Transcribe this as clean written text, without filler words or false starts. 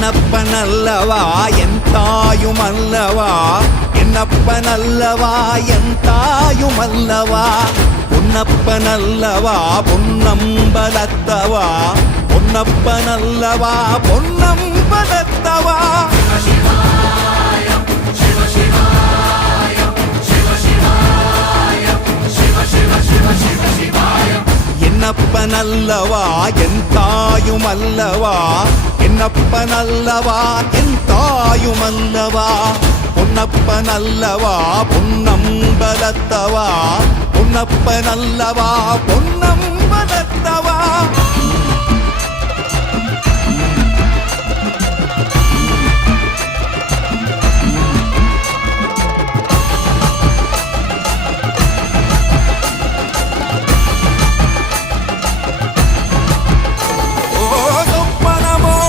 என்னப்பனல்லவா என் தாயுமல்லவா என்னப்பனல்லவா என் தாயுமல்லவா பொன்னப்பனல்லவா பொன்னம்பலத்தவா பொன்னப்பனல்லவா பொன்னம்பலத்தவா என்னப்பனல்லவா என் தாயுமல்லவா என்னப்பனல்லவா என் தாயுமல்லவா பொன்னப்பனல்லவா பொன்னம்பலத்தவா பொன்னப்பனல்லவா பொன்னம்பலத்தவா